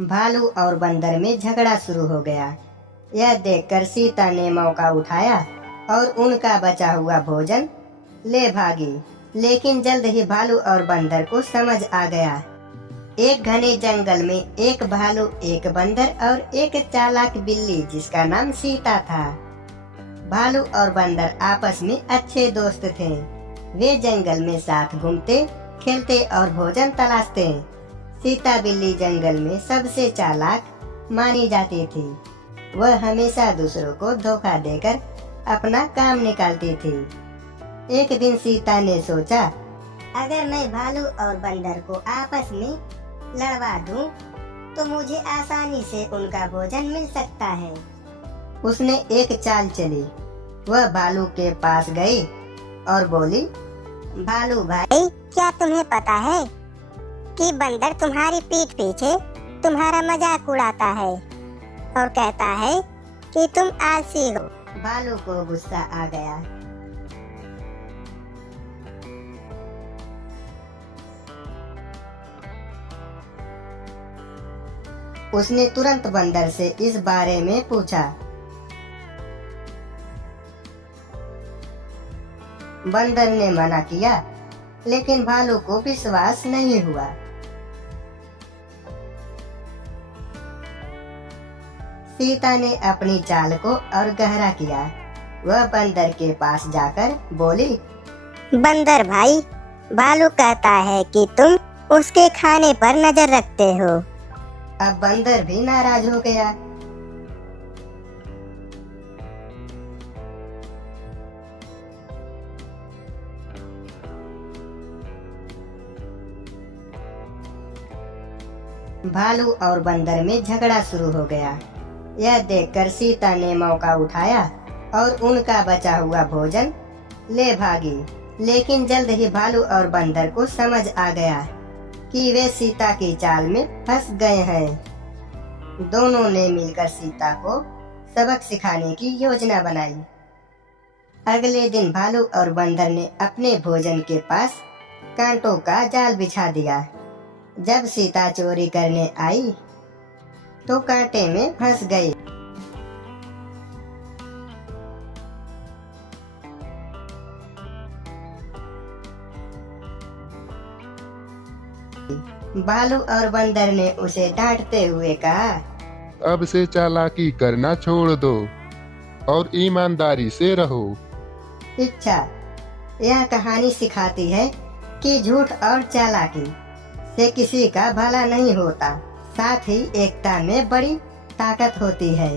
भालू और बंदर में झगड़ा शुरू हो गया। यह देखकर सीता ने मौका उठाया और उनका बचा हुआ भोजन ले भागी। लेकिन जल्द ही भालू और बंदर को समझ आ गया। एक घने जंगल में एक भालू, एक बंदर और एक चालाक बिल्ली जिसका नाम सीता था। भालू और बंदर आपस में अच्छे दोस्त थे। वे जंगल में साथ घूमते, खेलते और भोजन तलाशते। सीता बिल्ली जंगल में सबसे चालाक मानी जाती थी। वह हमेशा दूसरों को धोखा देकर अपना काम निकालती थी। एक दिन सीता ने सोचा, अगर मैं भालू और बंदर को आपस में लड़वा दूं, तो मुझे आसानी से उनका भोजन मिल सकता है। उसने एक चाल चली। वह भालू के पास गई और बोली, भालू भाई, क्या तुम्हें पता है कि बंदर तुम्हारी पीठ पीछे तुम्हारा मजाक उड़ाता है और कहता है कि तुम आलसी हो। भालू को गुस्सा आ गया। उसने तुरंत बंदर से इस बारे में पूछा। बंदर ने मना किया, लेकिन भालू को विश्वास नहीं हुआ। सीता ने अपनी चाल को और गहरा किया। वह बंदर के पास जाकर बोली, बंदर भाई, भालू कहता है कि तुम उसके खाने पर नजर रखते हो। अब बंदर भी नाराज हो गया। भालू और बंदर में झगड़ा शुरू हो गया। यह देखकर सीता ने मौका उठाया और उनका बचा हुआ भोजन ले भागी। लेकिन जल्द ही भालू और बंदर को समझ आ गया कि वे सीता की चाल में फंस गए हैं। दोनों ने मिलकर सीता को सबक सिखाने की योजना बनाई। अगले दिन भालू और बंदर ने अपने भोजन के पास कांटों का जाल बिछा दिया। जब सीता चोरी करने आई तो कांटे में फंस गई। भालू और बंदर ने उसे डांटते हुए कहा, अब से चालाकी करना छोड़ दो और ईमानदारी से रहो। इच्छा, यह कहानी सिखाती है कि झूठ और चालाकी से किसी का भला नहीं होता। साथ ही एकता में बड़ी ताकत होती है।